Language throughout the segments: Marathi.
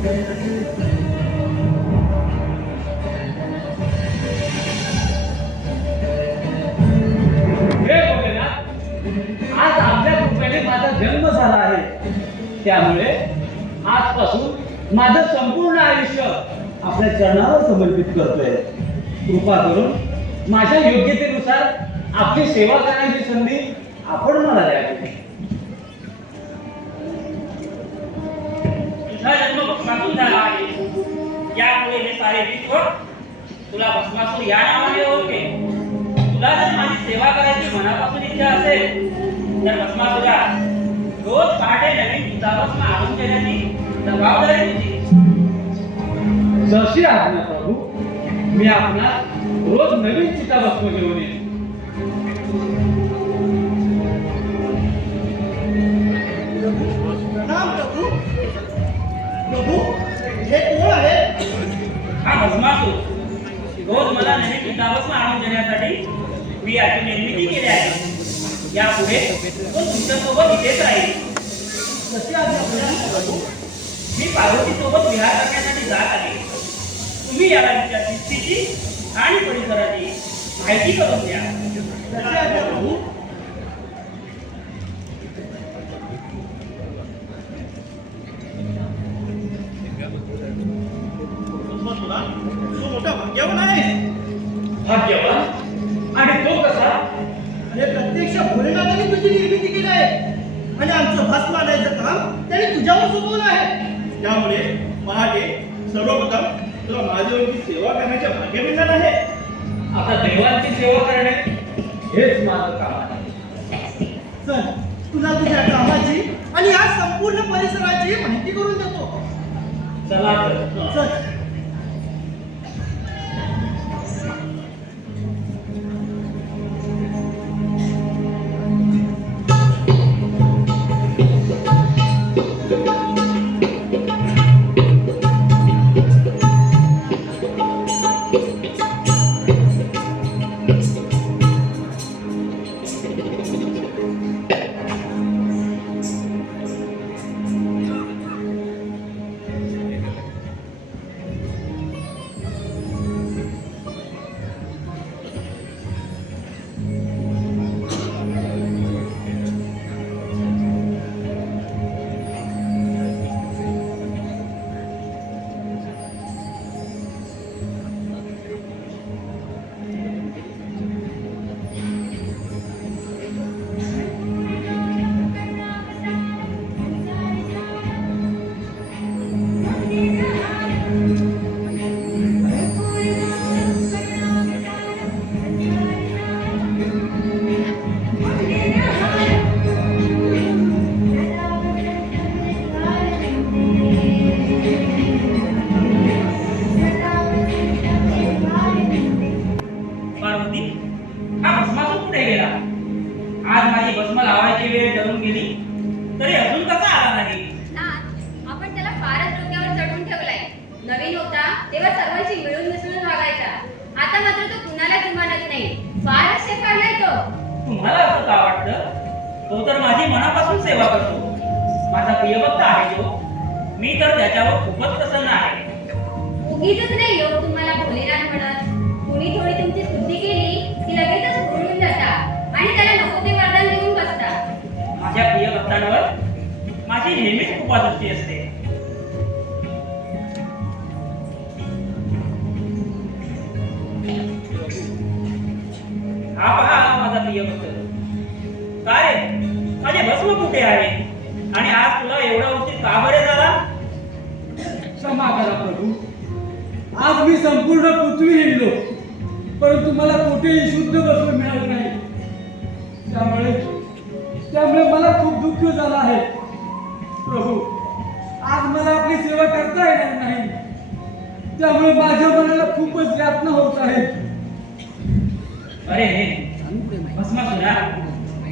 आज आपल्या कृपेने माझा जन्म झाला आहे, त्यामुळे आजपासून माझं संपूर्ण आयुष्य आपल्या चरणावर समर्पित करतोय. कृपा करून माझ्या योग्यतेनुसार आपली सेवा करण्याची संधी आपण मला द्यावी. तुझा जन्म भस्मासूर झाला आहे, यामुळे हे सारे विश्व तुला भस्मासूर या नावाने ओळखे. तुला जर माझी सेवा करायची मनापासून इच्छा असेल तर भस्मासुरा रोज पहाटे नवीन चिताभस्म आणून देण्याची जबाबदारी तुझी. जशी आज्ञा प्रभू, मी आपणास रोज नवीन चिताभस्म घेऊन येईन. प्रभू, हे कोण आहे? हा भस्मासूर रोज मला नवीन चिताभस्म आणून देण्यासाठी मी याची निर्मिती केली आहे. यापुढे तो तुमच्यासोबत इथेच राहील. कशी आज्ञा प्रभू? मी पार्वती सोबत विहार करण्यासाठी जात आहे. तुम्ही या राज्याची स्थिती आणि परिसराची माहिती करून द्या. कशी आज्ञा प्रभू? तू मोठा भाग्यवान आहे. भाग्यवान? आणि तो कसा? अरे प्रत्यक्ष भोलेनाथाने तुझी निर्मिती केली आहे आणि आमचं भस्म आणायचं काम त्याने तुझ्यावर सोपवलं आहे. त्यामुळे पहाटे सर्वप्रथम तुला माझ्यावरची सेवा करण्याचे भाग्य मिळणार आहे. आता देवांची सेवा करणे हेच माझं काम आहे. चल, तुला तुझ्या कामाची आणि या संपूर्ण परिसराची माहिती करून देतो. चला तर. चल. तेव्हा सर्वांशी मिळून मिसळून वागायचा. आता मात्र तो कुणाला जुमानत नाही. फारच शेफाळलाय तो. तुम्हाला असं का वाटतं? तो तर माझी मनापासून सेवा करतो. माझा प्रियभक्त आहे तो. मी तर त्याच्यावर खूपच प्रसन्न आहे. उगीचच नाही लोक तुम्हाला भोलेनाथ म्हणत. कुणी थोडी तुमची स्तुती केली की लगेचच भुलून जाता आणि त्याला नको ते वरदान देऊन बसता. माझ्या प्रियभक्तांवर माझी नेहमीच कृपादृष्टी असते. हा पहा माझा प्रियभक्त. काय माझे भस्म कुठे आहे आणि आज तुला एवढा उशीर का बरे झाला? क्षमा करा प्रभू, आज मी संपूर्ण पृथ्वी हिंडलो परंतु मला कुठेही शुद्ध भस्म मिळालं नाही. त्यामुळे मला खूप दुःख झालं आहे. प्रभू, आज मला आपली सेवा करता येणार नाही. त्यामुळे माझ्या मनाला खूपच यातना होत आहे. अरे भस्मासुरा,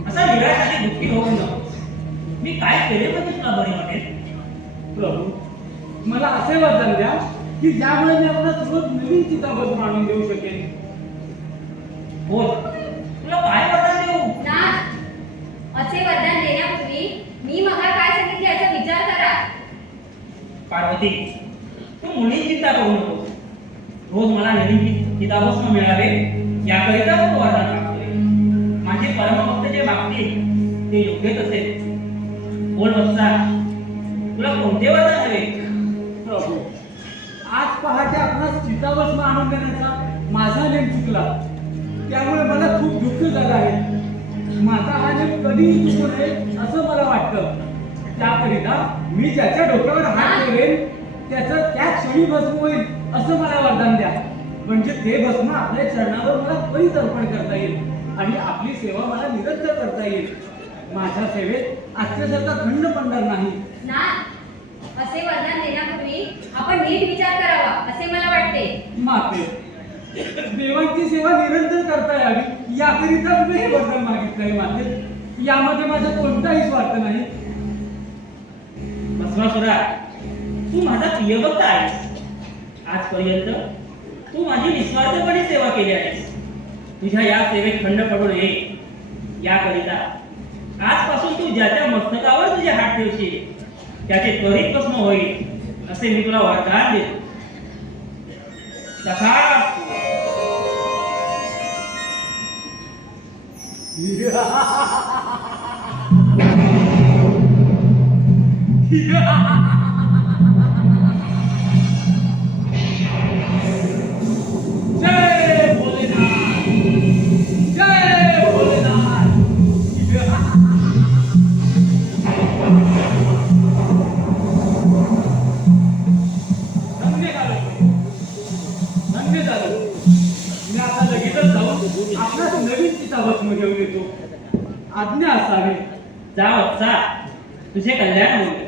असा निराशाने दुःखी होऊ नको. मी काय केले म्हणजे तुला बरे वाटेल? प्रभू, मला असे वरदान द्या की ज्यामुळे मी आपला रोज नवीन चिताभस्म आणून देऊ शकेन. बोल, तुला काय वरदान देऊ? नाथ, असे वरदान देण्यापूर्वी मी मगा काय सांगितले याचा विचार करा. पार्वती, तू मुली चिंता करू नको. रोज मला नवीन चिताभस्म मिळावे याकरिता तो वरदान मागतोय. माझे परमभक्त जे मागतील ते योग्यच असेल. बोल वत्सा, तुला कोणते वरदान हवे? प्रभू, आज पहाटे आपणास चिताभस्म आणून देण्याचा माझा नेम चुकला, त्यामुळे मला खूप दुःख झालं आहे. माझा हा नेम कधीही चुकू नये असं मला वाटतं. त्याकरिता मी ज्याच्या डोक्यावर हात ठेवेन त्याचं त्या क्षणी भस्म होईल असं मला वरदान द्या. म्हणजे ते भस्म आपल्या चरणावर मला त्वरित अर्पण करता येईल आणि आपली सेवा मला निरंतर करता येईल. माझ्या सेवेत आजच्यासारखा खंड पडणार नाही. ना, असे वरदान देण्यापूर्वी आपण नीट विचार करावा असे मला वाटते. माते, देवांची सेवा निरंतर करता यावी याकरिता मी हे वरदान मागितलंय. माते, यामध्ये माझा कोणताही स्वार्थ नाही. भस्मासुरा, तू माझा प्रियभक्त आहेस. आजपर्यंत तू माझी निस्वार्थपणे सेवा केली आहेस. तुझ्या या सेवेत खंड पडू नये याकरिता आजपासून तू ज्याच्या मस्तकावर तुझे हात ठेवशील त्याचे त्वरित भस्म होईल असे मी तुला वरदान देतो. तथास्तु. जय भोलेनाथ, जय भोलेनाथ. धन्य झालं, धन्य झालं. मी आता लगेचच जाऊन आपल्यास नवीन चिताभस्म घेऊन येतो. आज्ञा असावी. जा वत्सा, तुझे कल्याण होईल.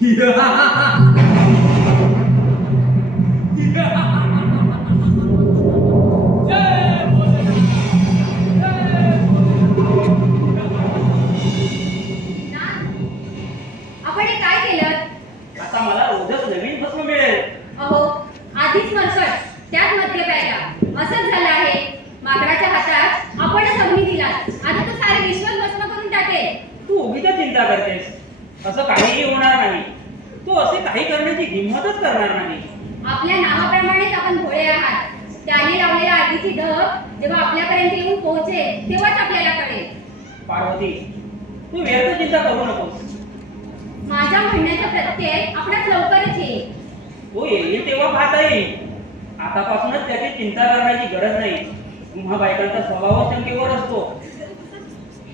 जय भोलेनाथ, जय ना, आपण हे काय केलं? आता मला रोजच नवीन भस्म मिळेल. अहो, आधीच मरकट, त्यात मद्य प्यायला. असंच झालं आहे. माकडाच्या हातात आपणच अग्नी दिलात. आता तो सारे विश्वच भस्म करून टाकेल. तू उगीच चिंता करतेस. असं काहीही होणार नाही. तू असे काही करण्याची हिंमतच करणार नाही. आपल्या नावाप्रमाणेच आपण भोळे आहात. त्याने लावलेल्या आगीची धग जेव्हा आपल्यापर्यंत येऊन पोहोचेल तेव्हाच आपल्याला कळेल. पार्वती, तू व्यर्थ चिंता करू नकोस. माझ्या म्हणण्याचा प्रत्यय आपणास लवकरच येईल. तो येईल तेव्हा पाहता येईल. आतापासूनच त्याची चिंता करण्याची गरज नाही. तुम्हा बायकांचा स्वभाव शंकेवर असतो.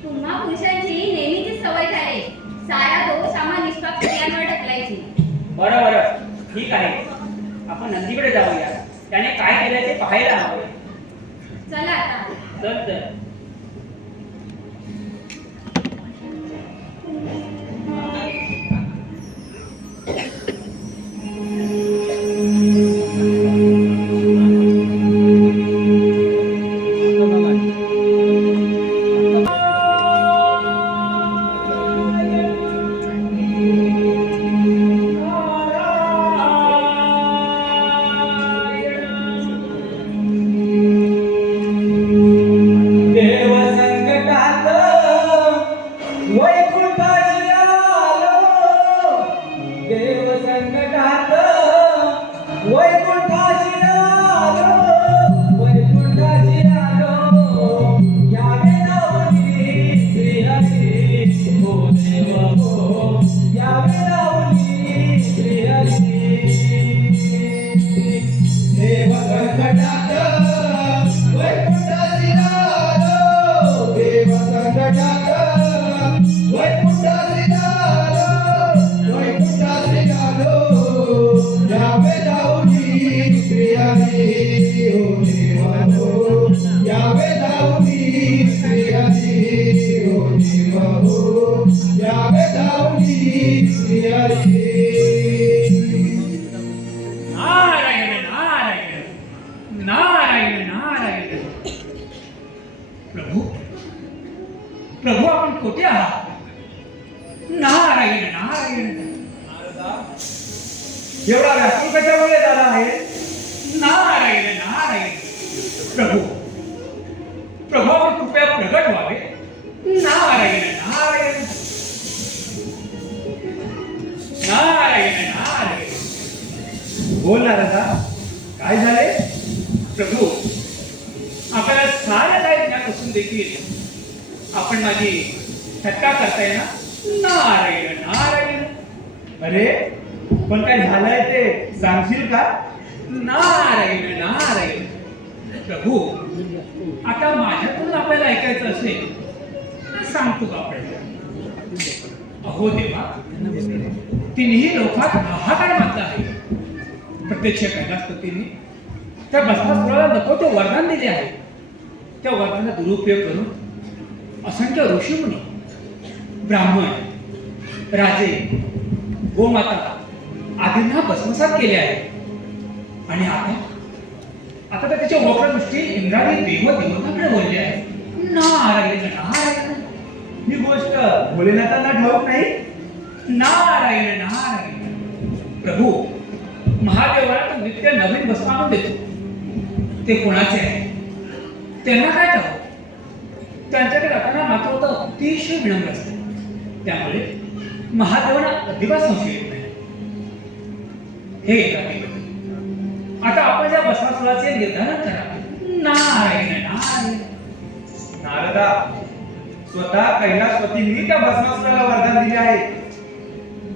तुम्हा पुरुषांची नेहमीची सवय झाली सारा दोष आम्हा निष्पाप स्त्रियांवर ढकलायची. बरं बरं, ठीक आहे. आपण नंदीकडे जाऊया. त्याने काय केलं ते पाहायला हवं. चला आता. चल चल. देव संकटात वैकुंठाशी आलो. देव संकटात वैकुंठाशी आलो. वैकुंठाशी आलो. यावे लावणी श्रीहरी हो देव हो. यावे लावणी श्रीहरी. देव संकटात वैकुंठाशी आलो. देव संकटात वैकुंठाशी आलो. वैकुंठाशी आलो. यावे लावणी श्रीहरी हो देवा हो. यावे लावणी श्रीहरी हो देवा हो. यावे लावणी श्रीहरी. नारायण नारायण नारायण नारायण. प्रभू, प्रभू आपण कोठे आहात? नारायण नारायण. एवढा व्याकुळ कशामुळे झाला आहे? नारायण नारायण. प्रभू, प्रभू आपण कृपया प्रगट व्हावे. नारायण नारायण. बोल नारदा, काय झाले? प्रभू, आपल्याला साऱ्या काही ज्ञापासून देखील आपण माझी थट्टा करताय ना? नारायण नारायण. अरे पण काय झालंय ते सांगशील का? नारायण नारायण. प्रभू, आता माझ्याकडून आपल्याला ऐकायचं असेल तर सांगतो का आपल्याला? अहो देवा, तिन्ही लोकात हाहाकार माजला आहे. प्रत्यक्ष कैलासपतीने त्या भस्मासुराला नको ते वरदान दिले आहे. त्या वरदानाचा दुरुपयोग करून असंख्य ऋषीमुनी, ब्राह्मण, राजे, गोमाता आदींना भस्मसात केले आहे. आणि आता तर त्याच्या वक्र दृष्टी इंद्राने देवदेवतांकडे बोलले आहे. नारायण नारायण. ही गोष्ट भोलेनाथांना ठाऊक नाही? नारायण नारायण. प्रभू, महादेवाला तो नित्य नवीन भस्म आणून देतो. ते कोणाचे आहे त्यांना काय ठाऊक? त्यांच्याकडे जाताना मात्र होतं अतिशय विनम्र असते. त्यामुळे महादेवांना अजिबात संशय येत नाही. हे इंद्रादेव, आता आपण ज्या भस्मासुराचे निर्धारण करा. नारायण नारायण. नारदा, स्वतः कैलासपतींनी त्या भस्मासुराला वरदान दिले आहे.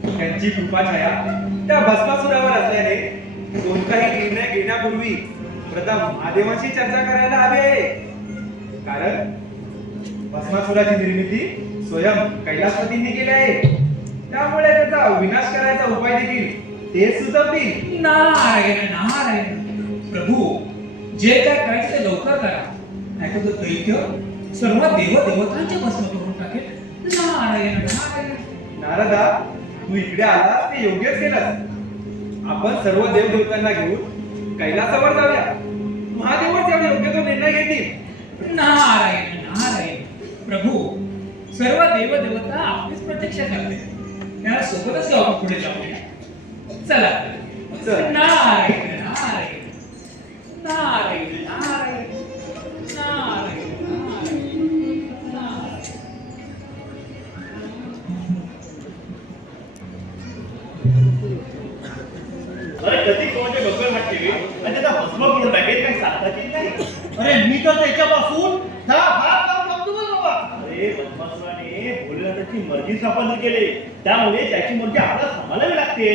त्यांची कृपाछाया त्या भस्मासुरावर असल्याने कोणताही निर्णय घेण्यापूर्वी प्रथम महादेवांशी चर्चा करायला हवी आहे. कारण भस्मासुराची निर्मिती स्वयं कैलासपतींनी केली आहे. त्यामुळे त्याचा विनाश करायचा उपाय देखील ते सुचवतील. नारायण नारायण. प्रभू, जे काय करायचं ते लवकर करा, नाहीतर तो दैत्य सर्व देवदेवतांचे भस्म करून टाकेल. नारायण नारायण. नारदा, तू इकडे आलास ते योग्यच केलंस. आपण सर्व देवदेवतांना घेऊन कैलासावर जाऊया. महादेवच यावर योग्य तो निर्णय घेतील. नारायण नारायण. प्रभू, सर्व देवदेवता आपलीच प्रतीक्षा करते. त्याला सोबतच घेऊ आपण पुढे जाऊया. चला. चल. नारायण नारायण. नारायण नारायण. नारायण नारायण. नारायण. अरे कधी कोणते डोक्यावर हात ठेवी आणि त्याचा भस्म करून टाकेल, काही सांगता येत नाही. अरे मी तर त्याच्यापासून हा काम करतो बघ बाबा. अरे भस्मासुराने भोलेनाथाची मर्जी संपादन केले, त्यामुळे त्याची मर्जी आपल्याला सांभाळावी लागते.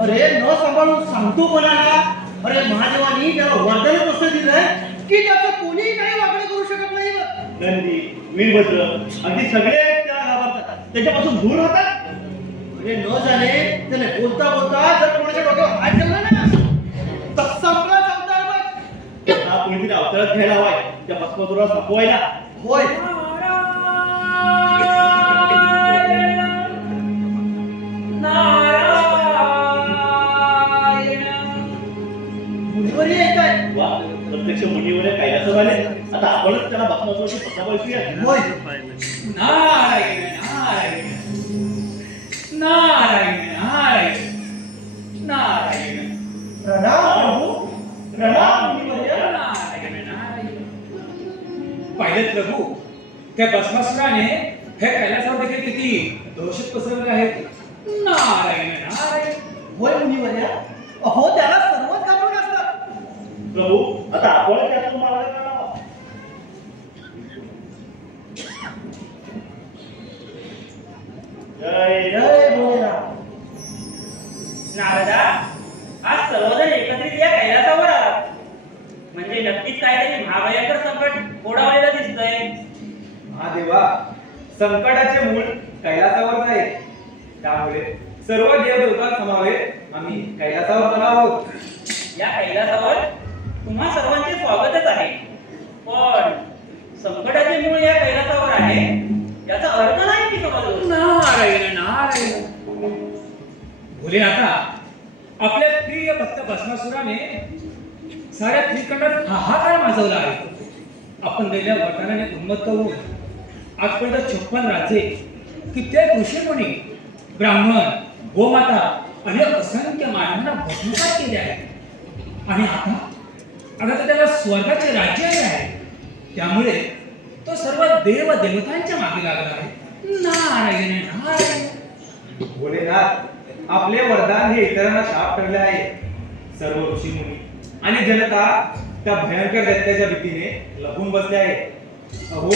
अरे न सांभाळून सांगतो कोणाला? अरे महादेवानी त्याला वरदान कसं दिलंय की त्याचं कोणीही काही वागणं करू शकत नाही. नंदी, वीरभद्र अगदी सगळे त्याला घाबरतात, त्याच्यापासून दूर राहतात. अरे न जाणे त्याने बोलता बोलता जर कोणाच्या डोक्यावर हात ठेवला ना तर संपलाच अवतार बघ. आता कोणीतरी अवतारात घ्यायला हवाय त्या भस्मासुराला संपवायला. होय. मुनीवर येत आहे. वा, प्रत्यक्ष मुनीवर कैलासावर आले. आता आपणच त्याला भस्मासुराची फसावळूया. होय. नारायण नारायण. नारायण नारायण. नारायण. प्रणाम प्रभू. प्रणाम मुनीवर्य. नारायण नारायण. पाहिलं प्रभू, त्या भस्मासुराने हे कैलासावर देखील किती दोष पसरवले आहेत. नारायण नारायण. होय मुनीवर्य. अहो त्याला सर्वच घाबरून असतात. प्रभू, आता आपण त्यातून मार्ग काढावा. जय जय भोलेनाथ. नारदा, आज सर्वजण एकत्रित या कैलासावर आला, म्हणजे नक्कीच काहीतरी महाभयंकर संकट ओढावलेलं दिसतंय. महादेवा, संकटाचे मूळ कैलासावर आहे. त्यामुळे सर्व देवदेवतांसमवेत आम्ही कैलासावर आलो आहोत. या कैलासावर तुम्हा सर्वांचे स्वागतच आहे. पण संकटाचे मूळ या कैलासावर आहे याचा अर्थ नाही की समजलो. नारायण नारायण. भोलेनाथा, आपल्या प्रिय भक्त भस्मासुराने साऱ्या त्रिखंडात हाहाकार माजवला आहे. आपण दिलेल्या वरदानाने उन्मत्त होऊन आजपर्यंत 56 राज्ये, कित्येक ऋषीमुनी, ब्राह्मण, गोमाता आणि असंख्य मानवांना भस्मसात केले आहे. आणि आता तर त्याला स्वर्गाचे राज्य आले आहे. त्यामुळे तो सर्व देव देवतांच्या मागे लागला आहे. नारायण नारायण. भोलेनाथ, आपले वरदान हे इतरांना शाप ठरले आहे. सर्व ऋषीमुनी आणि जनता त्या भयंकर दैत्याच्या भीतीने लपून बसले आहे. अहो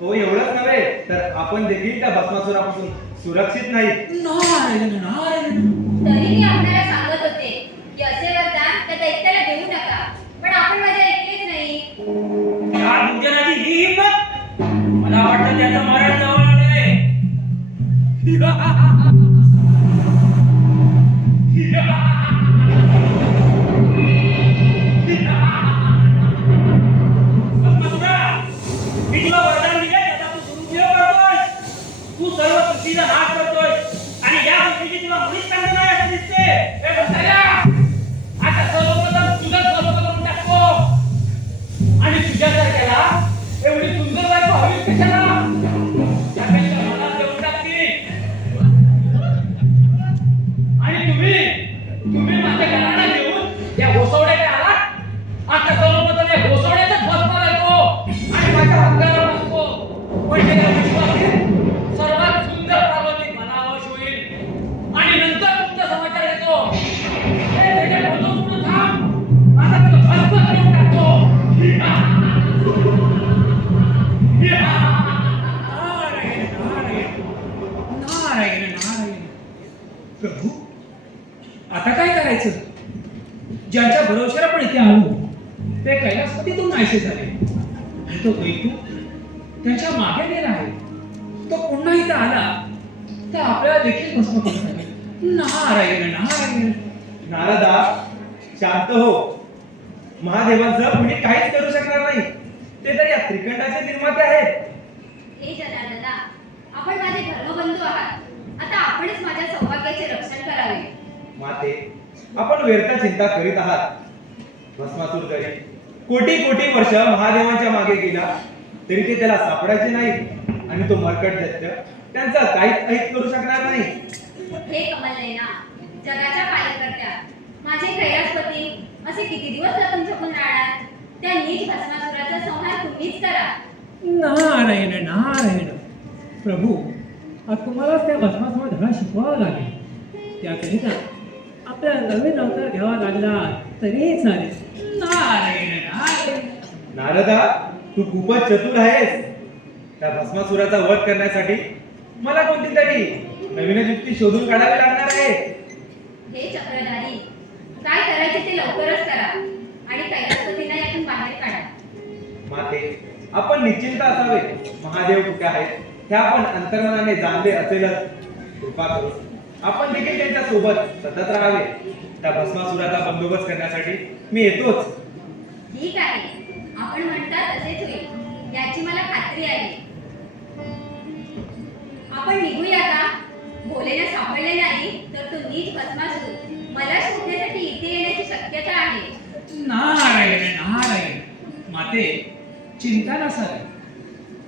हो एवढंच नव्हे तर आपण देखील त्या भस्मासुरापासून सुरक्षित नाही. नारायण नारायण. तरी मी आपल्याला सांगत होते की असे वरदान त्या दैत्याला देऊ नका, पण आपण माझे ऐकलेच नाही. या दुर्जनाची ही हिंमत, मला वाटतं त्याचं मरण जवळ आलंय. भस्मासुरा, मी तुला वरदान दिलंय, त्याचा तू दुरुपयोग करतोय. तू सर्व सृष्टीचा नाश करतोय आणि या सृष्टीची तुला मुळीच चांगली नाही असं दिसते. ए भस्माया, आता सर्वप्रथम तुझं सर्व करून टाकतो आणि तुझ्यासारख्याला एवढी सुंदर बायको हवी कशाला? त्यापेक्षा मला देऊन टाकतील. आणि तुम्ही माझ्या घराला घेऊन या घोसवड्याकडे आलात. आता सर्वप्रथम या घोसवड्याचाच भस्म घालतो आणि माझ्या अंगाला बसतो. म्हणजे या विश्वातील सर्वात सुंदर पार्वती मला वश होईल आणि नंतर तुमचा समाचार येतो. हे त्याच्या बोलतो पुढे थांब. आता तुला भस्म करून टाकतो. नारायण नारायण नारायण नारायण. प्रभू आता काय करायचं? ज्यांच्या भरोश्याला पण इथे आलो ते कैलासपतीतून नाहीसे झाले आणि तो दैत्य त्यांच्या मागे गेला आहे. तो पुन्हा इथं आला तर आपल्याला देखील भस्म करून टाकेल. नारायण नारायण. नारदा शांत हो. महादेवांचं कुणी काहीच करू शकणार नाही. ते तर या त्रिकंडाचे निर्माते आहेत. हे जनार्दना, आपण माझे धर्मबंधू आहात. आता आपणच माझ्या सौभाग्याचे रक्षण करावे. माते आपण व्यर्थ चिंता करीत आहात. भस्मासूर जरी कोटी कोटी वर्ष महादेवांच्या मागे गेला तरी ते त्याला सापडायचे नाही आणि तो मरकट दैत्य त्यांचा काहीच ऐक करू शकणार नाही. हे कमलनयना, जगाच्या पालकर्त्या, माझे कैलासपती असे किती दिवस लपून छपून राहणार? त्या नीच भस्मासुराचा संहार तुम्हीच करा. नारायण नारायण. प्रभू आज तुम्हालाच त्या भस्मासुर धडा शिकवावा लागेल. त्याकरिता आपल्याला नवीन अवतार घ्यावा लागला तरी चालेल. नारायण नारायण. नारदा तू खूपच चतुर आहेस. त्या भस्मासुराचा वध करण्यासाठी मला कोणती तरी नवीन युक्ती शोधून काढावी लागणार आहे. हे चक्रधारी, काय करायचे ते लवकरच करा आणि कैलासपतींना यातून बाहेर काढा. माते आपण निश्चिंत असावे. महादेव कुठे आहेत हे आपण अंतर्मनाने जाणले असेलच. कृपा करून आपण देखील त्यांच्या सोबत सतत राहावे. त्या भस्मासुराचा बंदोबस्त करण्यासाठी मी येतोच. ठीक आहे, आपण म्हणता तसेच होईल याची मला खात्री आहे. आपण निघूया का? भोलेला सापडले नाही तर तो नीच भस्मासूर मला शोधण्यासाठी इथे येण्याची शक्यता आहे. नारायण नारायण. माते चिंता नसावी.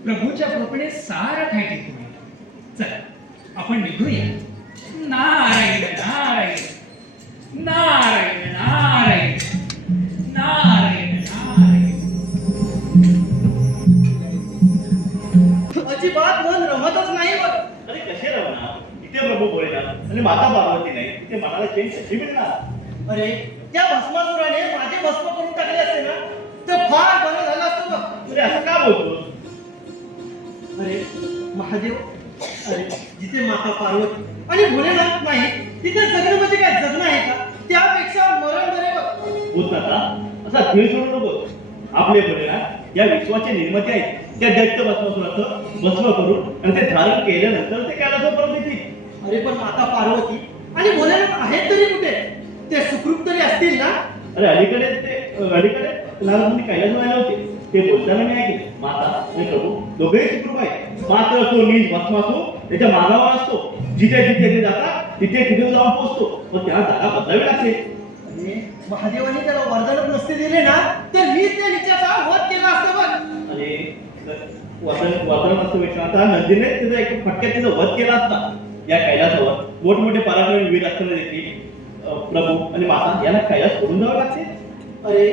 प्रभूच्या कृपेने सारं काही टिकून येईल. चला आपण निघूया. नारायण नारायण नारायण नारायण नारायण नारायण. अजिबात मन रमतच नाही बघ. अरे कसे रमणार? इथे प्रभू भोलेनाथ आणि माता पार्वती नाही, इथे मनाला चैन कशी मिळणार? अरे त्या भस्मासुराने माझे भस्म करून टाकले असते ना तर फार बरं झालं असतं बघ. अरे असं का बोलतोस? अरे महादेव, अरे जिथे माता पार्वती आणि भोलेनाथ नाही तिथे जगणं म्हणजे काय जगणं आहे का? त्यापेक्षा मरण बरे बघ. भूतनाथा असा धीर सोडू नको. आपले भोलेनाथ या विश्वाचे निर्माते आहेत. त्या दैत्य भस्मासुराचं भस्म करून आणि ते धारण केल्यानंतर ते कैलासावर येतील. अरे पण माता पार्वती आणि भोलेनाथ आहेत तरी कुठे? ते सुखरूप तरी असतील ना? अरे अलीकडे नारदमुनी कैलासावर आले होते. ते बोलताना मी ऐकले माता आणि प्रभू दोघेही सुखरूप आहेत. मात्र तो नीच भस्मासूर त्याच्या मागावर असतो. जिथे जिथे ते जातात तिथे तिथे जाऊन पोहोचतो. मग त्याला जागा बदलावी लागते. अरे महादेवाने त्याला वरदान नसते दिले ना तर मीच त्या नित्याचा वध केला असता बघ. आणि वातावरण असतं विश्रांत नदीने त्याचा एक फटक्यात त्याचा वध केला असता. या कैलासावर मोठमोठे पराक्रमी वीर असताना देखील प्रभू आणि माता यांना कैलास सोडून जावं लागते. अरे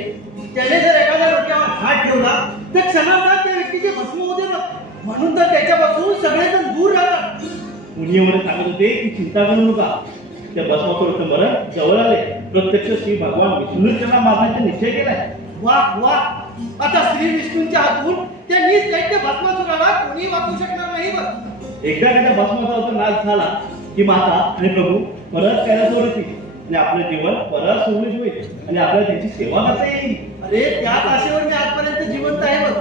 त्याने जर एखाद्या डोक्यावर हात ठेवला तर क्षणार्धात त्या व्यक्तीचे भस्म होते बघ. म्हणून तर त्याच्यापासून सगळेजण दूर राहतात. मुनीवर सांगत होते की चिंता करू नका. त्या भस्मासुराचं मरण जवळ आले. प्रत्यक्ष श्री भगवान विष्णू त्यांना मारण्याचा निश्चय केलाय. वा वा, आता श्री विष्णूंच्या हातून त्या नीच दैत्य भस्मासुराला कोणी वाचवू शकणार नाही बघ. एकदा त्याच्या भस्माचा नाश झाला की माता आणि प्रभू परत कैलासावर येतील आणि आपलं जीवन परत सुरळीत होईल आणि आपल्याला त्यांची सेवा करता येईल. अरे त्याच आशेवर मी आजपर्यंत जिवंत आहे बघ.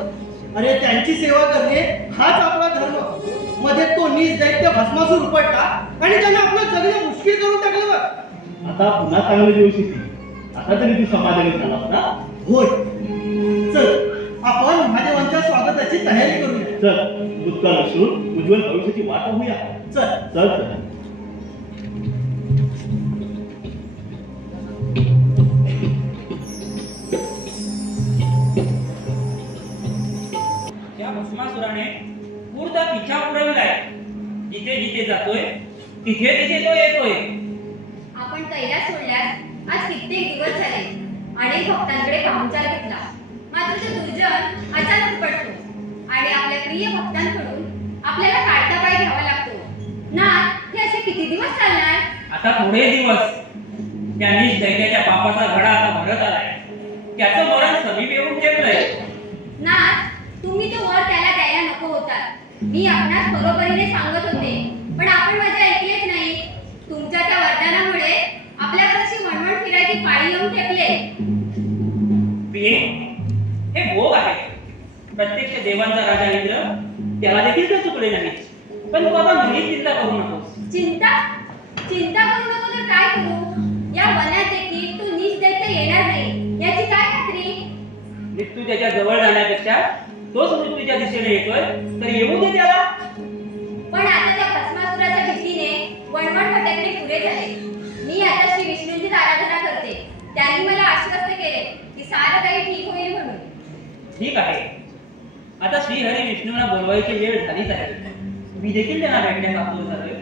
अरे त्यांची सेवा करणे हाच आपला धर्म. मध्ये तो नीच दैत्य भस्मासूर उपटला आणि त्याने आपलं जगणं मुश्किल करून टाकलं बघ. आता पुन्हा चांगले दिवस येतील. आता तरी तू समाधानी झालास ना? होय, चल आपण महादेवांच्या स्वागताची तयारी करूया. चल भूतकाळ विसरून उज्ज्वल भविष्याची वाट पाहूया. चल. चल चल. त्या भस्मासुराने पूर्ण पिछा पुरविलाय. जिथे जिथे जातोय तिथे तिथे तो येतोय. आपण कैलास सोडल्यास आज कित्येक दिवस झाले. अनेक भक्तांकडे पाहुणचार घेतला, मात्र तो दुर्जन अचानक पडतो आणि आपल्या प्रिय भक्तांकडून आपल्याला काढता पाय घ्यावा लागतो. नाथ, हे असे किती दिवस चालणार? आता थोडे दिवस. त्यांनी दैत्याच्या पापाचा घडा आता भरत आलाय. त्याचं मरण समीप येऊन ठेवलंय. नाथ, तुम्ही तो वर त्याला द्यायला नको होतात. मी आपणास बरोबरीने सांगत होते, पण आपण माझे ऐकलेच नाही. तुमच्या त्या वरदानामुळे आपल्यावर अशी वणवण फिरायची पाळी येऊन ठेपले. प्रिये, हे भोग आहे. प्रत्यक्ष देवांचा राजा इंद्र त्याला देखील ते चुकले नाही. पण तू आता मुळीच चिंता करू नकोस. चिंता चिंता करू नको तर काय करू? या वनात देखील तू नीच दैत्य येणार नाही याची काय खात्री? मृत्यू त्याच्या जवळ जाण्यापेक्षा तोच मृत्यूच्या दिशेने येतोय तर येऊ दे त्याला. पण आता त्या भस्मासुराच्या भीतीने वणवण भटकणे पुरे झाले. मी आता श्री विष्णूंचीच आराधना करते. त्यांनी मला आश्वस्त केले की सारं काही ठीक होईल म्हणून. ठीक आहे. आता श्रीहरी विष्णूंना बोलवायची वेळ झालीच आहे. मी देखील त्यांना भेटण्यास आतुर झालोय.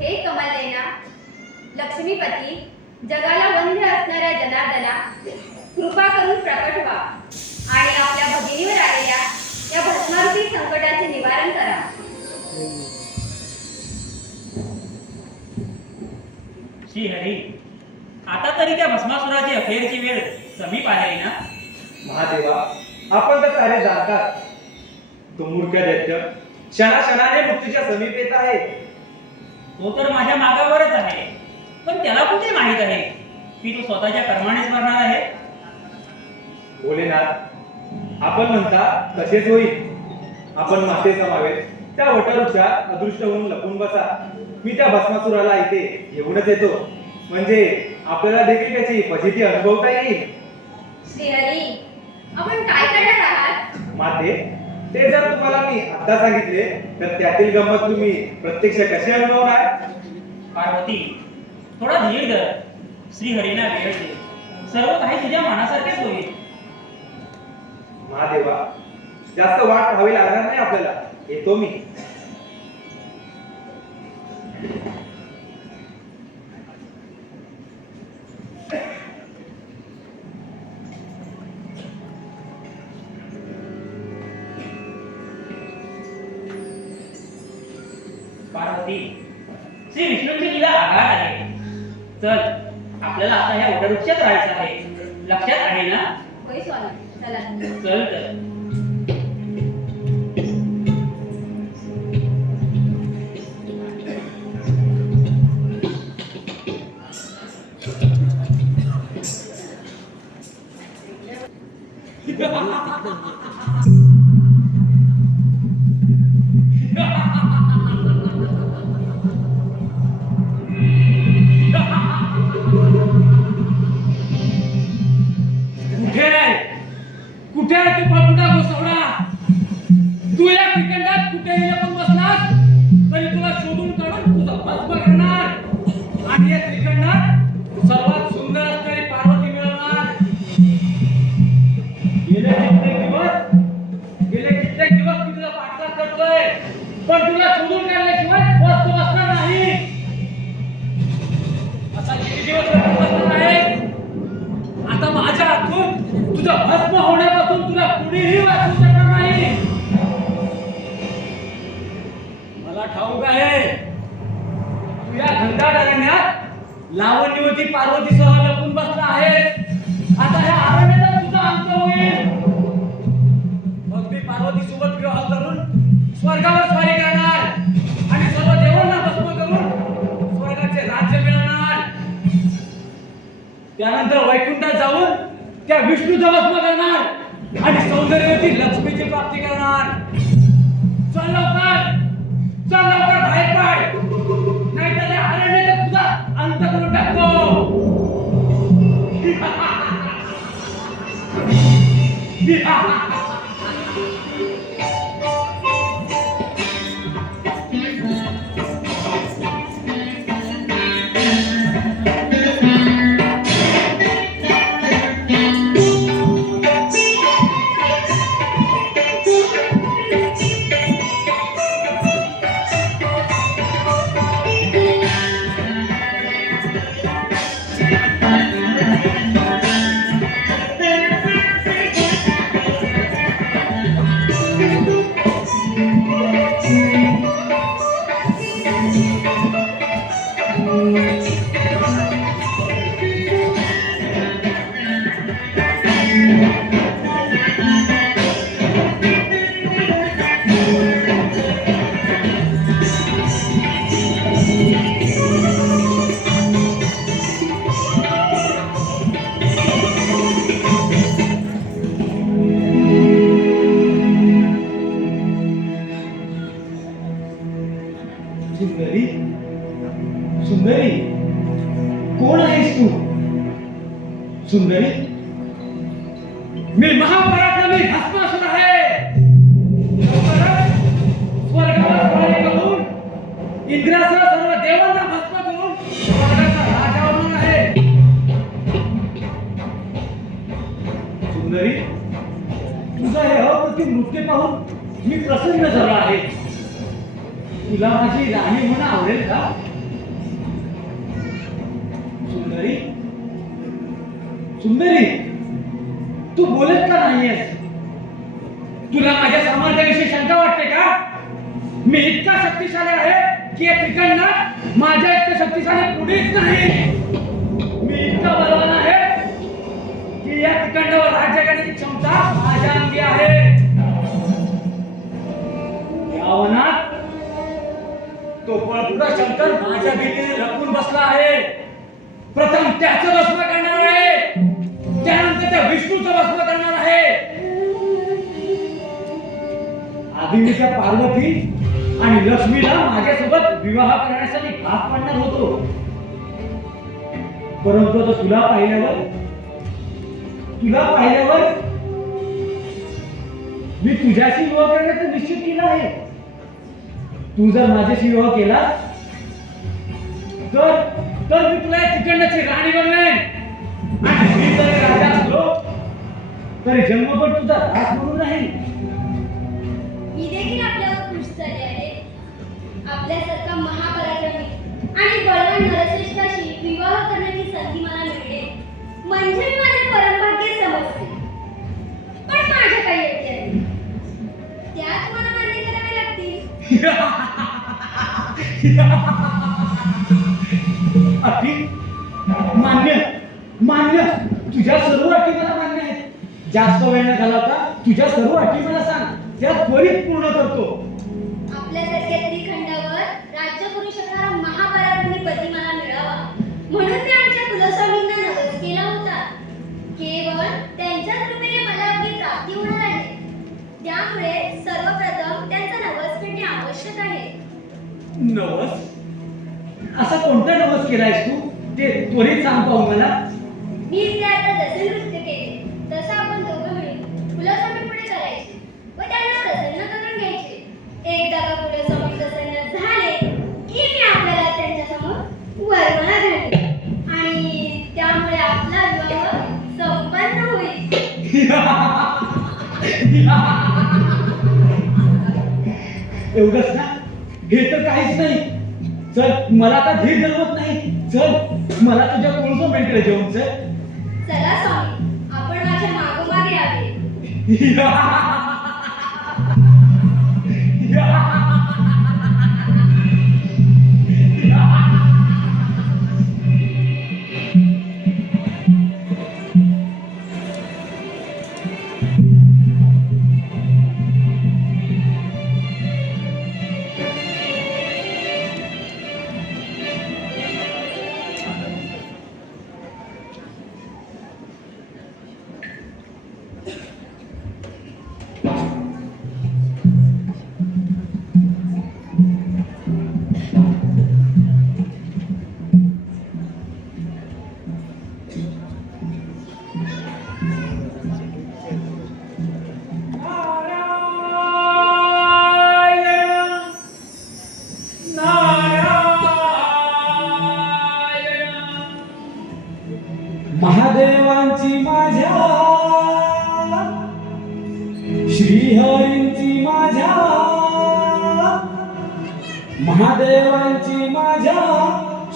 हे कमलनयना, लक्ष्मीपती, जगाला वंद्य असणाऱ्या जनार्दना, कृपा करून प्रकट व्हा आणि आपल्या भगिनीवर आलेल्या या भस्मारूपी संकटाचे निवारण करा. श्रीहरी, आता तरी त्या भस्मासुराची अखेरची वेळ समीप आली ना? महादेवा, आपण तर सारे जाणतात. तो मूर्ख दैत्य क्षणाक्षणाने मृत्यूच्या समीप येत आहे. तो तर माझ्या मागावरच आहे. पण त्याला कुठे माहित आहे की तो स्वतःच्या कर्मानेच मरणार आहे? भोलेनाथ, आपण म्हणता तसेच होईल. आपण माते समावेत त्या वटवृक्षात अदृष्ट होऊन लपून बसा. मी त्या भस्मासुराला इथे घेऊनच येतो, म्हणजे आपल्याला देखील त्याची फजिती अनुभवता येईल. श्रीहरी, आपण काय करणार आहात? माते, ते जर तुम्हाला मी आता सांगितले तर त्यातील गंमत तुम्ही प्रत्यक्ष कशी अनुभवणार? पार्वती, थोडा धीर धर. श्रीहरीना वेळ दे. सर्व काही तुझ्या मनासारखेच होईल. महादेवा, जास्त वाट पाहावी लागणार नाही आपल्याला. येतो मी. पार्वती, श्री विष्णूंची तुला आघात आहे. चल, आपल्याला आता ह्या वटवृक्षात राहायचं आहे. लक्षात आहे ना? होय स्वामी, चला. चल तर. कुठे आहे? कुठे आहे तू फटका घोसवडा? तू या ठिकाणात कुठेही लपून बसलास तरी तुला शोधून काढून तुझा भस्म करणार आणि या त्रिखंडात सर्वात सुंदर असणारी पार्वती मिळवणार. गेले कित्येक दिवस मी तुला पाठलाग करतोय, पण तुला शोधून काढल्याशिवाय वस्तू बसणार नाही. असा किती दिवस लपून बसणार आहे? आता माझ्या हातून तुझं भस्म होण्यापासून तुला कुणीही वाचवू शकणार नाही. मला ठाऊक आहे सौंदर्यवती पार्वतीसह लपून बसला आहे. आता ह्या अरण्याचा तुझा अंत होईल. मग मी पार्वती सोबत विवाह करून स्वर्गावर स्वारी करणार आणि सर्व देवांना भस्म करून स्वर्गाचे राज्य मिळवणार. त्यानंतर वैकुंठात जाऊन त्या विष्णूचा भस्म करणार आणि सौंदर्यवती लक्ष्मीची प्राप्ती करणार. चल लवकर बाहेर पड, नाहीतर या अरण्याचा तुझा अंत करून टाकतो. सुंदरी, सुंदरी, कोण आहेस तू? सुंदरी, मी महापराक्रमी भस्मासुर आहे. लवकरच स्वर्गावर स्वारी करून इंद्रासह सर्व देवांना भस्म करून स्वर्गाचा राजा होणार आहे. सुंदरी, तुझा हे अप्रतिम नृत्य पाहून मी प्रसन्न झालो आहे. तुला माझी राणी होणं आवडेल का? सुंदरी, सुंदरी, तू बोलत का नाहीयेस? तुला माझ्या सामर्थ्याविषयी शंका वाटते का? मी इतका शक्तिशाली आहे की या त्रिकंडात माझ्या इतकं शक्तिशाली कुणीच नाही. मी इतका बलवान आहे की या त्रिकंडावर राज्य करण्याची क्षमता माझ्या अंगी आहे. या वनात तो पळपुटा शंकर माझ्या भीतीने लपून बसला आहे. प्रथम त्याचं भस्म करणार आहे, त्यानंतर त्या विष्णूचं भस्म करणार आहे. आधी मी त्या पार्वती आणि लक्ष्मीला माझ्यासोबत विवाह करण्यासाठी भाग पाडणार होतो, परंतु आता तुला पाहिल्यावर मी तुझ्याशी विवाह करण्याचं निश्चित केलं आहे. तू जर माझ्याशी विवाह केला तर मी तुला या तिकडण्याची राणी बनवेन आणि मी जर राजा असलो तरी जन्मभर तुझा दास म्हणून राहील. मी देखील आपल्यावर खुश झाले आहे. आपल्यासारखा महापराक्रमी आणि बलवान नरश्रेष्ठाशी विवाह करण्याची संधी मला मिळते म्हणजे मी माझे परमभाग्य समजते. पण माझ्या काही अटी आहेत, त्या तुम्हाला मान्य कराव्या लागतील. अटी मान्य तुझ्या सर्व अटी मला मान्य आहेत. जास्त वेळ न घालवता तुझ्या सर्व अटी मला सांग, त्या त्वरित पूर्ण करतो. आपल्यासारख्या त्रिखंडावर राज्य करू शकणारा महापराक्रमी पती मला मिळावा म्हणून मी आमच्या कुलस्वामींना नवस केला होता. केवळ त्यांच्या कृपेने मला आपली प्राप्ती होणार आहे. त्यामुळे सर्वप्रथम त्यांचा नवस फेडणे आवश्यक आहे. नवस? असा कोणता नवस केलायस तू? ते त्वरित सांग पाहू मला. मी जे आता जसे नृत्य केले तसं आपण दोघं मिळून कुलस्वामी पुढे करायचे व त्यांना प्रसन्न करून घ्यायचे. एकदा का कुलस्वामी प्रसन्न झाले की मी आपल्याला त्यांच्यासमोर वरवणा घालते आणि त्यामुळे आपला विवाह संपन्न होईल. एवढंच ना? हे तर काहीच नाही. चल, मला आता धीर जमत नाही. चल, मला तुझ्या कुलस्वामींकडे जेवण. चल. चला स्वामी, आपण माझ्या मागोमागे यावे. महादेवांची माझ्या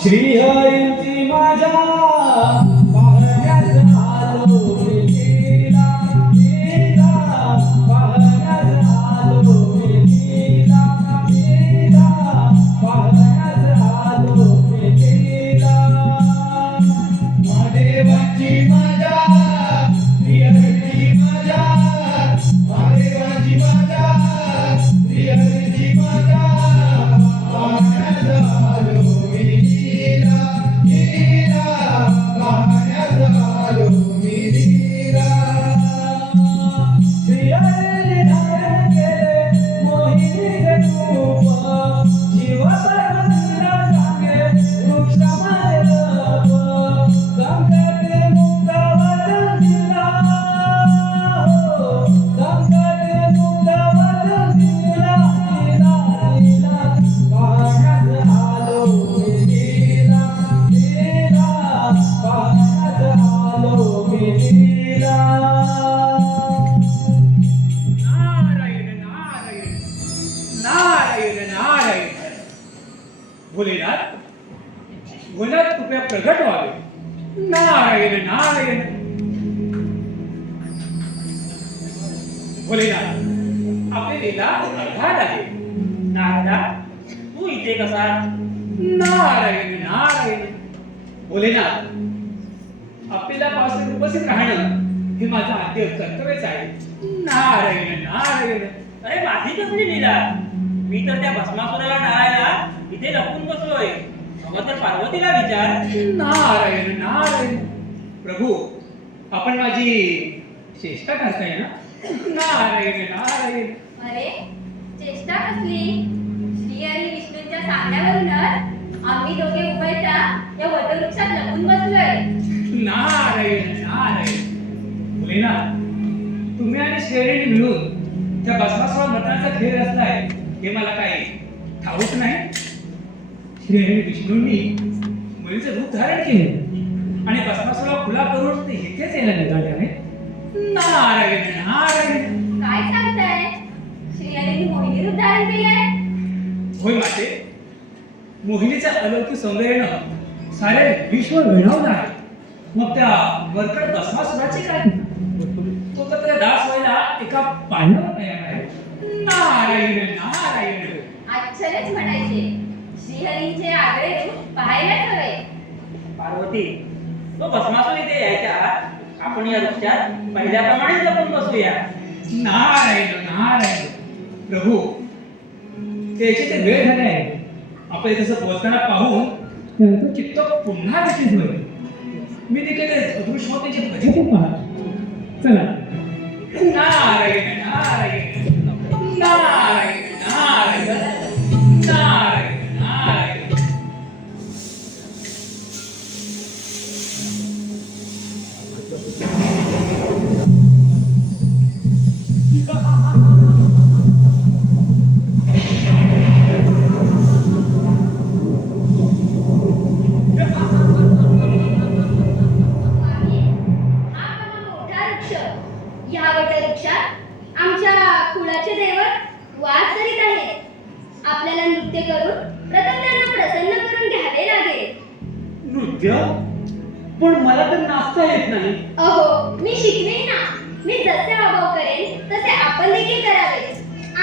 श्रीहरींची माझ्या पाहण्यास आलो मी लीला, लीला, पाहण्यास आलो मी लीला, लीला, पाहण्यास आलो मी लीला. महादेवांची माझ्या श्रीहरींची माझ्या, महादेवांची माझ्या श्रीहरींची माझ्या, पाहण्यास आलो मी लीला, लीला, पाहण्यास आलो मी लीला. श्रीहरी धारण केले मोहिनीचे रूप, शिवपार्वतीला सांगे वृक्षामध्ये लप, संकटे मुक्त वचन दिला, संकटे मुक्त वचन दिला, लीला, लीला, पाहण्यास आलो मी लीला, लीला, पाहण्यास आलो मी लीला. नारायण नारायण नारायण नारायण. भोलेनाथ, भोलेनाथ कृपया प्रगट व्हावे. नारायण नारायण. भोलेनाथ, आपली लीला अगाध आहे. नारदा, तू इथे कसा? नारायण नारायण. भोलेनाथ, आपल्याला पासून उपस्थित राहणं हे माझं आद्य कर्तव्यच आहे. नारायण नारायण. अरे माझी कसली लीला? मी तर त्या भस्मासुराला टाळायला इथे लपून बसलोय. हवं तर पार्वतीला विचार. नारायण नारायण. प्रभू, आपण माझी चेष्टा करताय ना? नारायण नारायण. अरे चेष्टा कसली? श्रीहरी विष्णूंच्या सांगण्यावरूनच आम्ही दोघे उभयता या वटवृक्षात लपून बसलोय. नारायण नारायण. भोलेनाथ, तुम्ही आणि श्रेणी मिळून त्या भस्मासुरा मताचा खेळ रचलाय हे मला काही ठाऊक नाही. श्रेणी विष्णूंनी मुलीचं रूप धारण केले आणि भस्मासुरा खुला करून ते इथेच यायला निघाले आहेत. नारायण नारायण. काय सांगताय? श्रीहरींनी मोहिनी रूप धारण केलंय? होय माते, मोहिनीच्या अलौकिक सौंदर्यानं सारे विश्व वेढावलं आहे. मग त्या वरकड भस्मासुराचे काय? तो तर त्या दास व्हायला एका पांडवाला तयार आहे. नारायण नारायण. आश्चर्यच म्हणायचे. श्रीहरींचे आगळे रूप पाहायलाच हवे. पार्वती, तो भस्मासूर इथे यायच्या आत आपण या वृक्षात पहिल्याप्रमाणेच लपून बसूया. नारायण नारायण. प्रभू, त्याची ते वेळ झाली आहे. आपण तसं पोहोचताना पाहून त्यांचं चित्त पुन्हा देखील होईल. मी देखील अदृश्य होण्याची भजी पाहतो. चला. नारायण नारायण नारायण नारायण नारायण नारायण. स्वामी, हा पहा मोठा वृक्ष. या वटवृक्षात आमच्या कुळाचे दैवत वास करीत आहेत. आपल्याला नृत्य करून प्रथम त्यांना प्रसन्न करून घ्यावे लागेल. नृत्य? पण मला तर नाचता येत नाही. अहो, मी शिकवेन ना. मी जसे हावभाव करेन तसे आपण देखील करावे.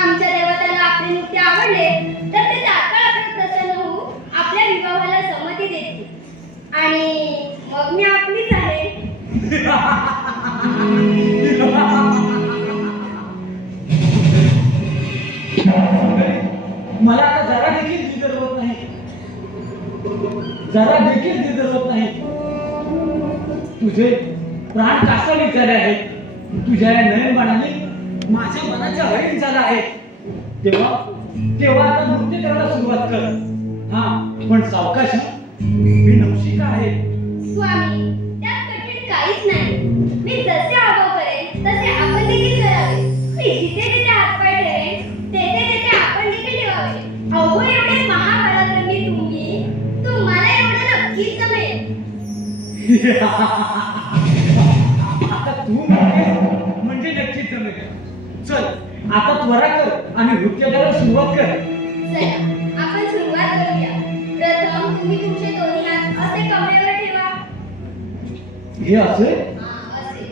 आमच्या देवताला आपले नृत्य आवडले तर ते तात्काळ आपले प्रसन्न होऊन आपल्या विवाहाला संमती देतील. आणि मग मी आपलीच आहे. मला आता जरा देखील जिगर होत नाही. जरा देखील जिगर होत नाही. तुझे प्राण कासा विचारले आहेत. तुझ्या या नयन बाणाने माझ्या मनाच्या हरीण झाला आहे. तेव्हा तेव्हा आता नृत्य करायला सुरुवात कर. हा, पण सावकाश हं. मी नवशिका आहे. स्वामी, त्यात कठीण काहीच नाही. मी जसे हावभाव करेन तसे आपण देखील करावे. मी जिथे जिथे हातपाय ठेवेन तेथे तेथे आपण देखील ठेवावे. अहो, एवढे महापराक्रमी तुम्हाला एवढं नक्कीच जमेल. आता तू म्हणतेस म्हणजे नक्कीच जमेल. चल, आता त्वरा कर आणि नृत्य करायला सुरुवात कर. चला, आपण तुम्ही तुमचे दोन्ही हात असे कमरेवर ठेवा. हे असे असे.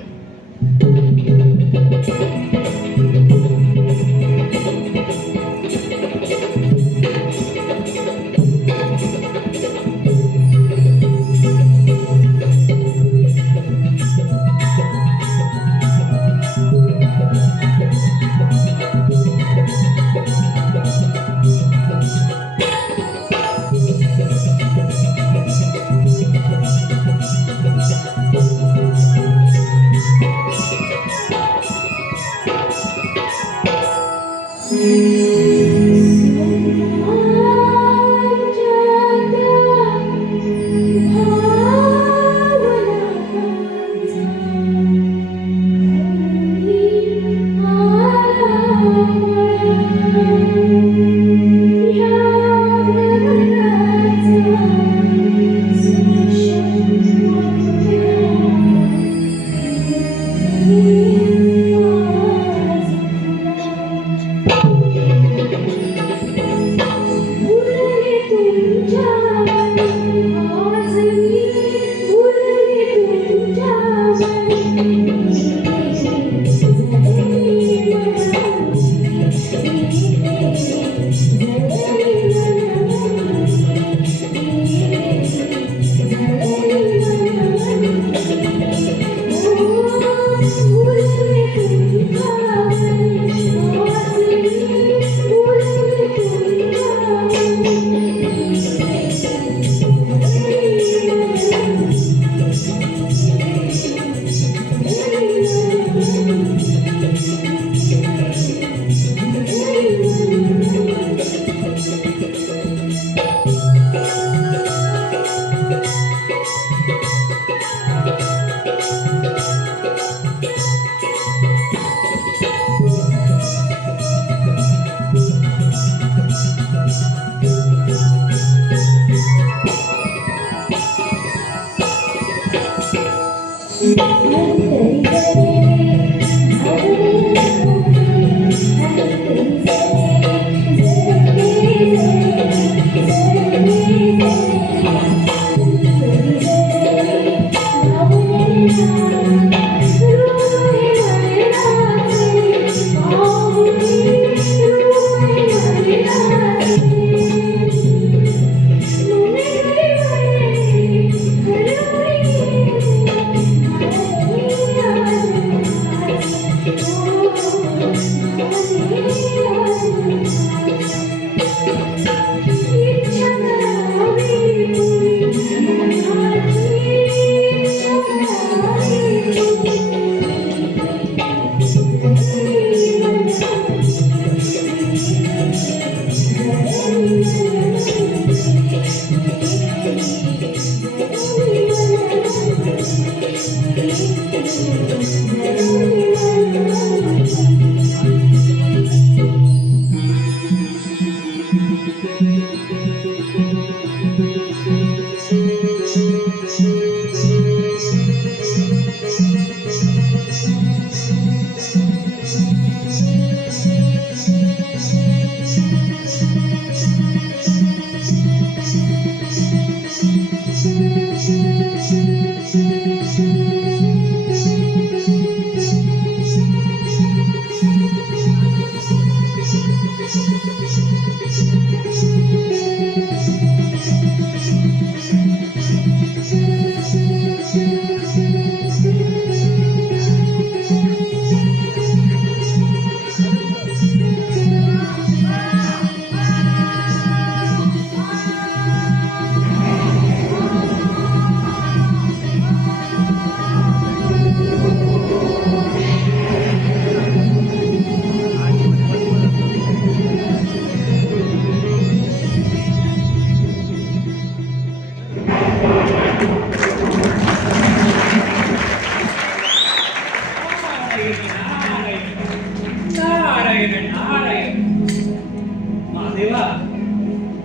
महादेवा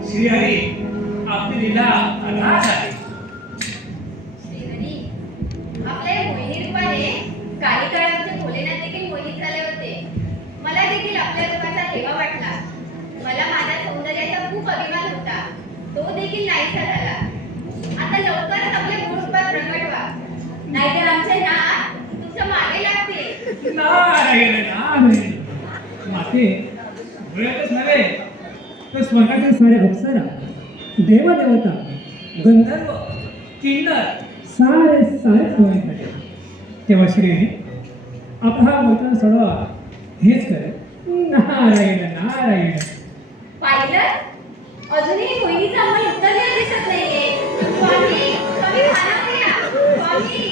श्रीहरी आपली लीला अनाथ आहे. श्रीहरी, आपल्या या मोहिनी रूपाने काही काळामध्ये भोलेनाथ देखील मोहित झाले होते. मला देखील आपल्या रूपाचा हेवा वाटला. मला माझ्या सौंदर्याचा खूप अभिमान होता. तो देखील नाहीसा झाला. नारायण नारायण. माते डोळ्यातच नव्हे तर स्वर्गातील साऱ्या अप्सरा, देवदेवता, गंधर्व, किन्नर सारे डोळे झाले. तेव्हा श्रीहरी आपला हा मोठा सोडवा हेच करे. नारायण नारायण. पाहिलं अजूनही मोहिनीचं अंमल उतरलेलं दिसत नाहीये. स्वामी स्वामी भानावर या. स्वामी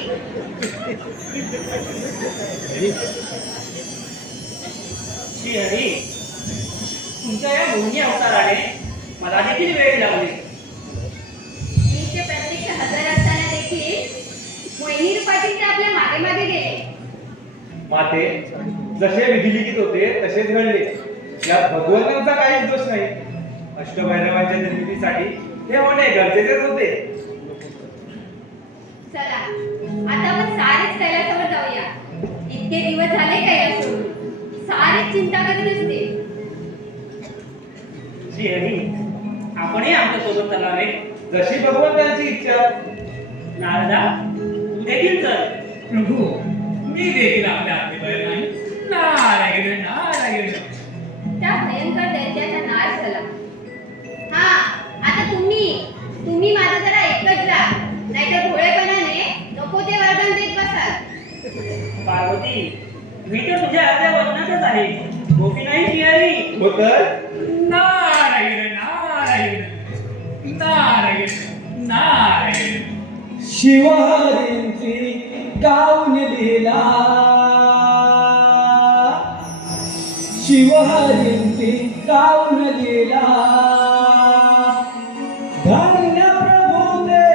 श्री हरी, तुमच्या या मोहिनी अवताराने मला देखील वेळ लावली. मीचे प्रत्यक्ष हजर असताना देखील मोहिनी रूपातील ते आपल्या मागे मागे गेले. माते जसे विधिलिखित होते तसेच घडले. यात भगवंतांचा काहीच दोष नाही. अष्टभैरवांच्या निर्मितीसाठी हे होणे गरजेचेच होते. चला आता आपण सारेच कैलासावर जाऊया. इतके दिवस झाले कैलास सोडून. सारेच चिंता करत असते. श्री हरी, आपणही आमच्या सोबत चलावे. जशी भगवंतांची इच्छा. नारदा, तू देखील चल. प्रभू मी देखील आपल्या आज्ञेबाहेर नाही. नारायण नारायण. त्या भयंकर दैत्याचा नाश झाला. हा आता तुम्ही माझं जरा ऐकत जा, नाहीतर भोळेपणाने नको ते वर्णन देत बसाल. पार्वती, मी तर तुझ्या अर्ध्या वचनातच आहे. गोपी नाही श्री हरी. हो तर नारायण नारायण नारायण नारायण. शिवहरींची गाऊन लीला, शिवहरींची गाऊन लीला. धन्य प्रभू ते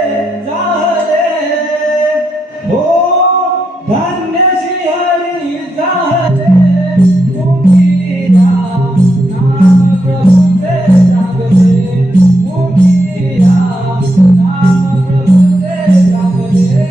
झाले, हो धन्य श्रीहरी झाले. मुखिया नाम प्रभूचे जागले, मुखिया नाम प्रभूचे जागले.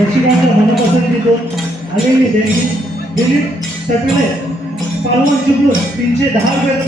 रसिकांच्या मनपसंतीतून आलेली देणगी दिलीप सकले पालवण चिपळूण 310 रुपये